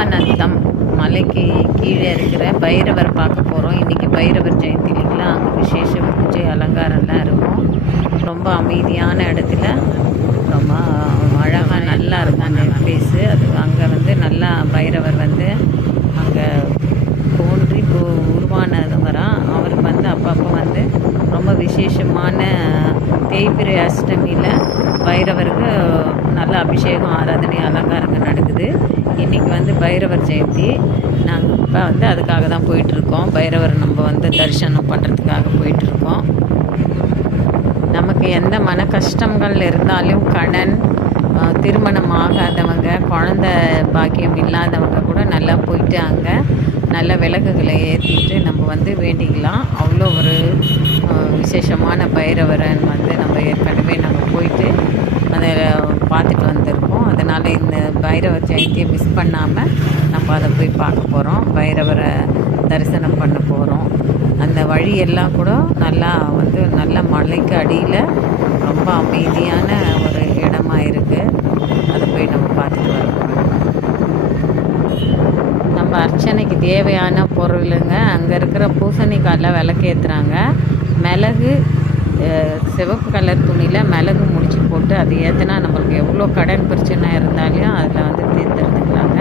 முருகானந்தம் மலைக்கு கீழே இருக்கிற பைரவர் பார்க்க போகிறோம். இன்றைக்கி பைரவர் ஜெயந்தி இல்லைங்களா, அங்கே விசேஷ பூஜை அலங்காரம்லாம் இருக்கும். ரொம்ப அமைதியான இடத்துல ரொம்ப அழகாக நல்லா இருக்கும் அந்த பிளேஸு. அது அங்கே வந்து நல்லா பைரவர் வந்து அங்கே தோன்றி உருவானவராம். அவருக்கு வந்து அப்பப்போ வந்து ரொம்ப விசேஷமான தேய்பிரை அஷ்டமியில் பைரவருக்கு நல்ல அபிஷேகம் ஆராதனை அலங்காரங்கள் நடக்குது. இன்றைக்கி வந்து பைரவர் ஜெயந்தி. நாங்கள் இப்போ வந்து அதுக்காக தான் போயிட்டுருக்கோம். பைரவர் நம்ம வந்து தரிசனம் பண்ணுறதுக்காக போயிட்டுருக்கோம். நமக்கு எந்த மன கஷ்டங்கள் இருந்தாலும் கடன், திருமணம் ஆகாதவங்க, குழந்த பாக்கியம் இல்லாதவங்க கூட நல்லா போயிட்டு அங்கே நல்ல விளக்குகளை ஏற்றிட்டு நம்ம வந்து வேண்டிக்கலாம். அவ்வளோ ஒரு விசேஷமான பைரவரன் வந்து நம்ம ஏற்கனவே நாங்கள் போயிட்டு அதை பார்த்துட்டு வந்திருக்கோம். அதனால் இந்த பைரவர் ஜெயந்தியை மிஸ் பண்ணாமல் நம்ம அதை போய் பார்க்க போகிறோம். பைரவரை தரிசனம் பண்ண போகிறோம். அந்த வழியெல்லாம் கூட நல்லா வந்து நல்ல மலைக்கு அடியில் ரொம்ப அமைதியான ஒரு இடமா இருக்குது. அதை போய் நம்ம பார்த்துட்டு வரோம். நம்ம அர்ச்சனைக்கு தேவையான பொருளுங்க அங்கே இருக்கிற பூசணிக்காயில் விளக்கேற்றுறாங்க. மிளகு, சிவப்பு கலர் துணியில் மிளகு முடிச்சு போட்டு அது ஏற்றினா நம்மளுக்கு எவ்வளோ கடன் பிரச்சனை இருந்தாலும் அதில் வந்து தீர்த்துருந்துக்கலாங்க.